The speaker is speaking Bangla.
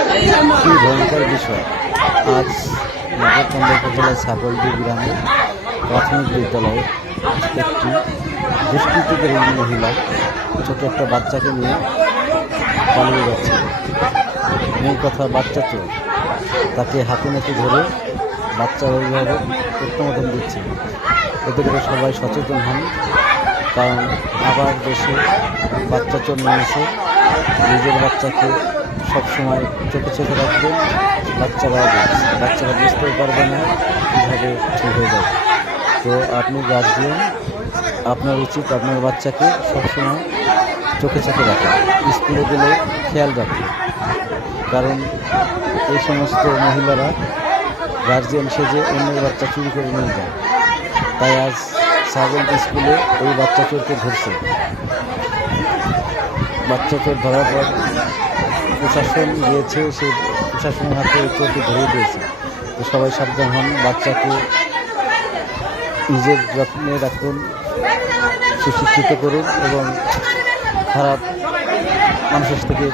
কি ভয়ঙ্কর বিষয়। আজ নগরকান্দা উপজেলার ছাগলদি গ্রামে প্রাথমিক বিদ্যালয়ে একটি দুষ্কৃতিকারী মহিলা ছোট একটা বাচ্চাকে নিয়ে পালিয়ে যাচ্ছে। মেন কথা, বাচ্চা চোর। তাকে হাতে নাতে ধরে বাচ্চা অভিভাবক উত্তমতম দিচ্ছে। এতে করে সবাই সচেতন হন, কারণ আবার দেশে বাচ্চা চোর নেমেছে। নিজের বাচ্চাকে সবসময় চোখে চোখে রাখবেন বাচ্চারা বাচ্চারা বুঝতেও পারবে না কীভাবে ঠিক হয়ে যাবে। তো আপনি গার্জিয়ান আপনার উচিত আপনার বাচ্চাকে সবসময় চোখে চোখে রাখা, স্কুলে গেলে খেয়াল রাখুন কারণ এই সমস্ত মহিলারা গার্জিয়ান সেজে অন্যের বাচ্চা চুরি করে নিয়ে যায়। তাই আজ সাগর স্কুলে ওই বাচ্চা চোরকে ধরছে। বাচ্চা চোর ধরার পর প্রশাসন গিয়েছে, সে প্রশাসনের হাতে চোরকে ধরিয়ে দিয়েছে। তো সবাই সাবধান হন, বাচ্চাকে নিজের যত্নে রাখুন, সুশিক্ষিত করুন এবং খারাপ মানুষের থেকে